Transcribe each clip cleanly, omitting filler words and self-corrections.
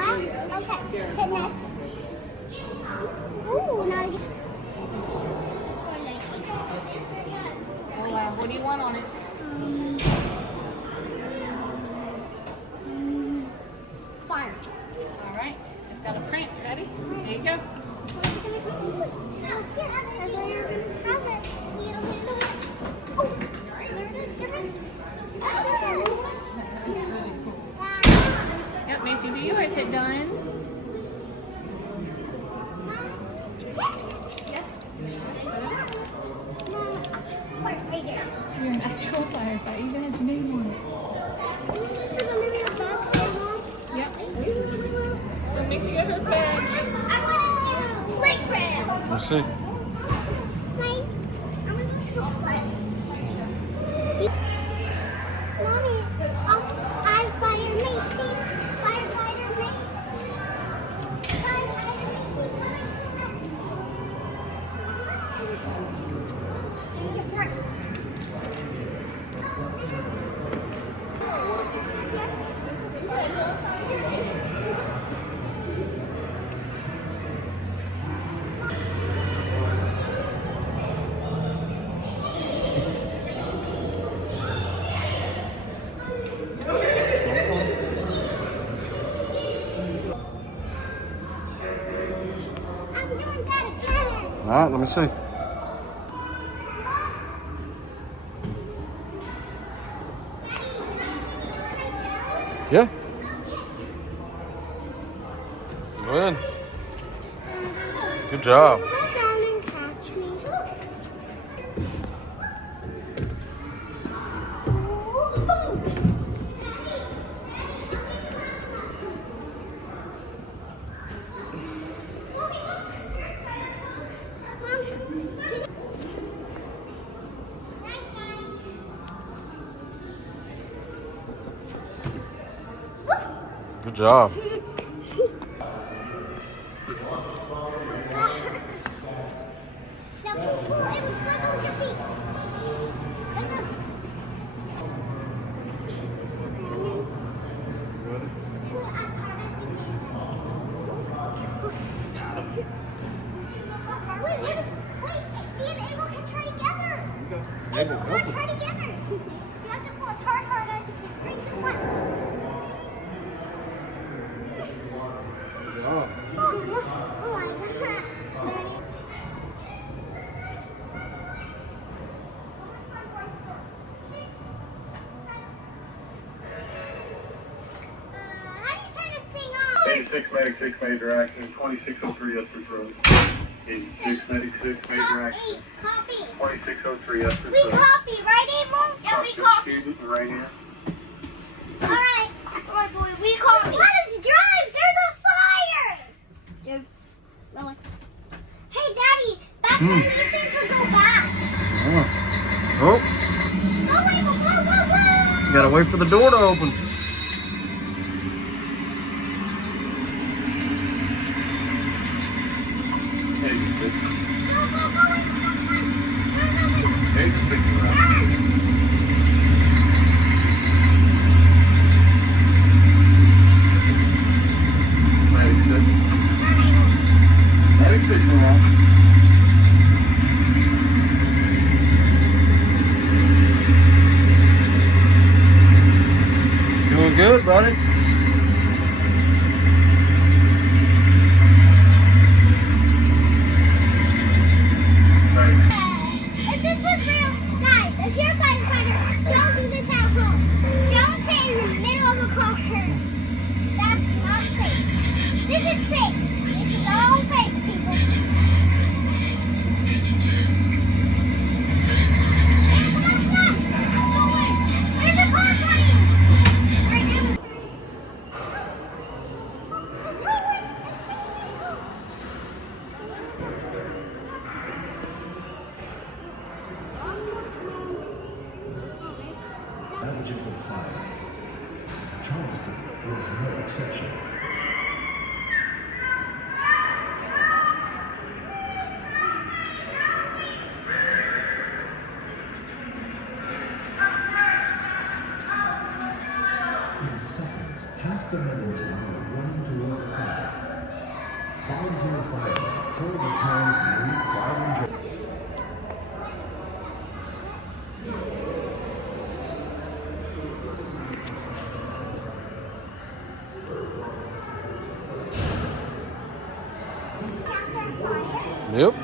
Okay, hit next. Ooh, now you... Oh wow, what do you want on it? Fire. Alright, it's got a print. Ready? There you go. Yep, Macy, do yours. Hit done. You're an actual firefighter. Even has your name on it. Yep. So Macy got her badge. I want to do playground. Let's see. Mommy, I fire Macy. Firefighter Macy. Firefighter Macy. Your purse. I'm doing that again. All right, let me see. Yeah. Go ahead. Good job. Go down and catch me. Good job. Now pull, it was like on your feet. Pull as hard as you can. Wait, me and Abel can try together. Abel, Come on, try together. You have to pull as hard as you can. 3, 2, 1. Good job. Oh my God. How do you turn this thing off? 86 Medic 6 major action, 2603 Estes Road. 86 Medic 6 major action, Copy. 2603 Estes We Road. copy, right, Abel? Yeah, we copy. Student right here. Alright. Alright, boy, we copy. Let us drive. There's a fire. Yeah. Really? Hey, Daddy, back when these things will go back. Oh, Go, Abel, go, go, go. you gotta wait for the door to open. Hey, good. Go, go, go, Abel, go, come on. Door's open. Hey, good thing you're out. Medic 6. Medic 6 along. Doing good, buddy. volunteer firemen toward the town's new pride and joy. Yep.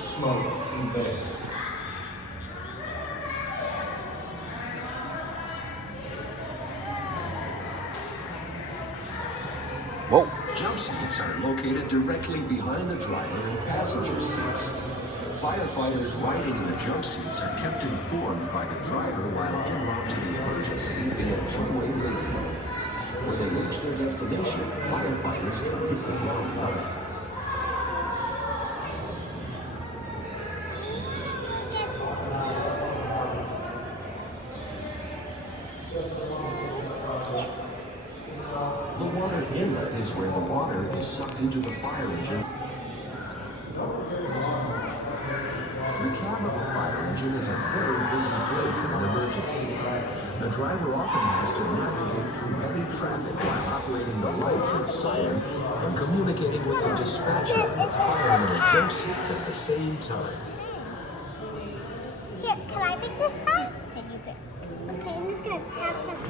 Smoke and veil. Whoa. Jump seats are located directly behind the driver and passenger seats. Firefighters riding in the jump seats are kept informed by the driver while en route to the emergency via two-way radio. When they reach their destination, firefighters can hit the ground running. The water inlet is where the water is sucked into the fire engine. The cab of a fire engine is a very busy place in an emergency. The driver often has to navigate through heavy traffic while operating the lights and siren and communicating with the dispatcher and firemen in jump seats at the same time. Here, can I pick this time? Okay, you pick. Okay, I'm just gonna tap something.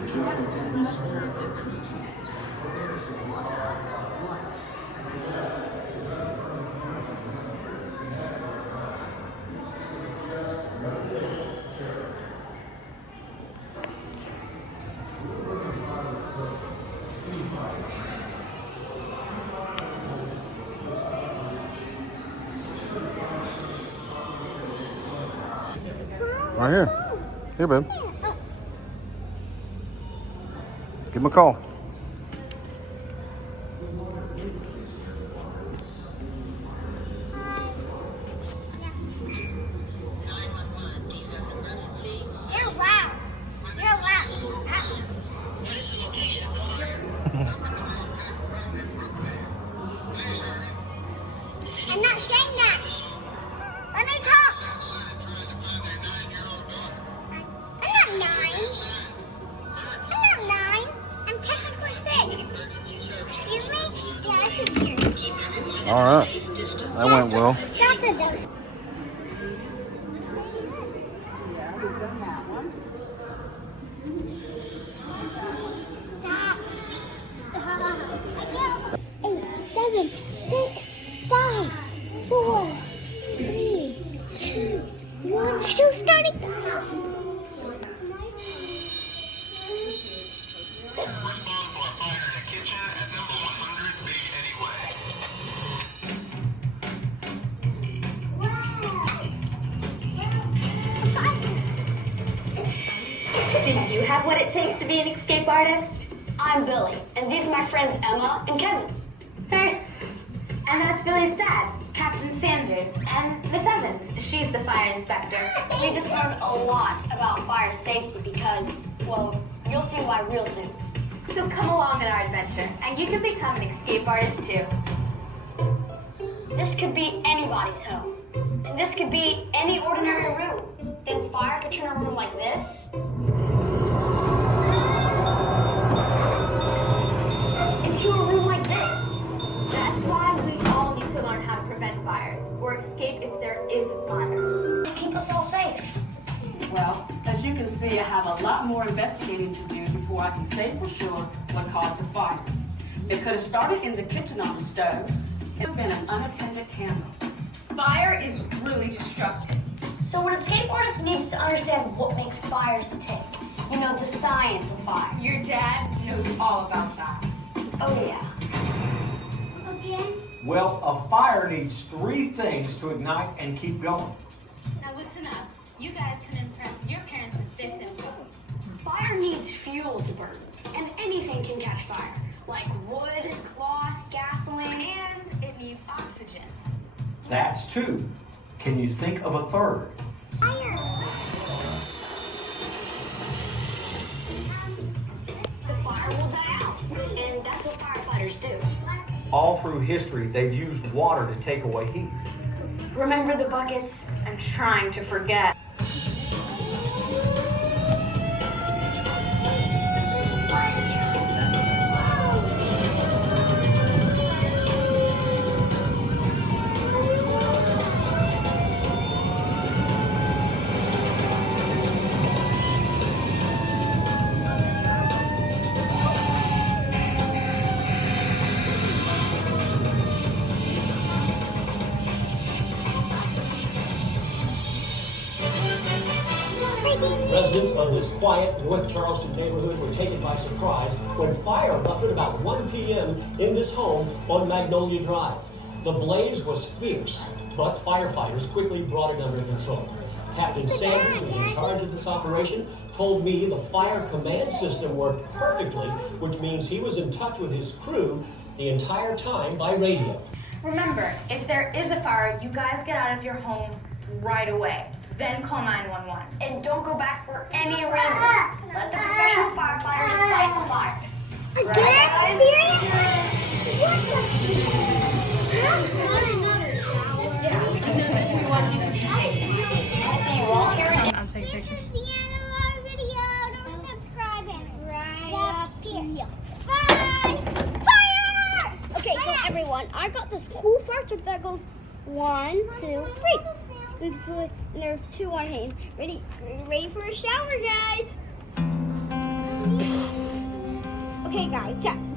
Right here. Here, babe. Give him a call. You're loud. You're loud. I'm not saying that. Let me talk. I'm not 9. I'm not 9. I'm technically 6. Excuse me? Yeah, I should hear. All right. That went well. That's a done. Stop. Stop. 8, 7, 6, 5, 4, 3, 2, 1. Still starting. Do you have what it takes to be an escape artist? I'm Billy, and these are my friends Emma and Kevin. Hey. And that's Billy's dad, Captain Sanders, and Miss Evans. She's the fire inspector. We just learned a lot about fire safety because, well, you'll see why real soon. So come along on our adventure, and you can become an escape artist too. This could be anybody's home, and this could be any ordinary room. Then fire could turn a room like this into a room like this. That's why we all need to learn how to prevent fires, or escape if there is a fire. To keep us all safe. Well, as you can see, I have a lot more investigating to do before I can say for sure what caused the fire. It could have started in the kitchen on the stove. It could have been an unattended candle. Fire is really destructive. So an escape artist needs to understand what makes fires tick. You know, the science of fire. Your dad knows all about that. Oh yeah. Again? Well, a fire needs 3 things to ignite and keep going. Now listen up. You guys can impress your parents with this info. Fire needs fuel to burn, and anything can catch fire, like wood, cloth, gasoline, And it needs oxygen. That's 2. Can you think of a 3rd? Fire. the fire will die out. And that's what firefighters do. All through history, they've used water to take away heat. Remember the buckets? I'm trying to forget. Residents of this quiet North Charleston neighborhood were taken by surprise when fire erupted about 1 p.m. in this home on Magnolia Drive. The blaze was fierce, but firefighters quickly brought it under control. Captain Sanders, who's in charge of this operation, told me the fire command system worked perfectly, which means he was in touch with his crew the entire time by radio. Remember, if there is a fire, you guys get out of your home right away. Then call 911. And don't go back for any reason. Let the professional firefighters fight the fire. Right, guys? We want you to be safe. I'll see you all here again. I'll take This pictures. is the end of our video. Don't subscribe and right up here. Bye! Fire! Okay, so everyone, I got this cool fire truck that goes 1, 2, 3. And there's 2 on hand. Ready for a shower, guys? Okay, guys.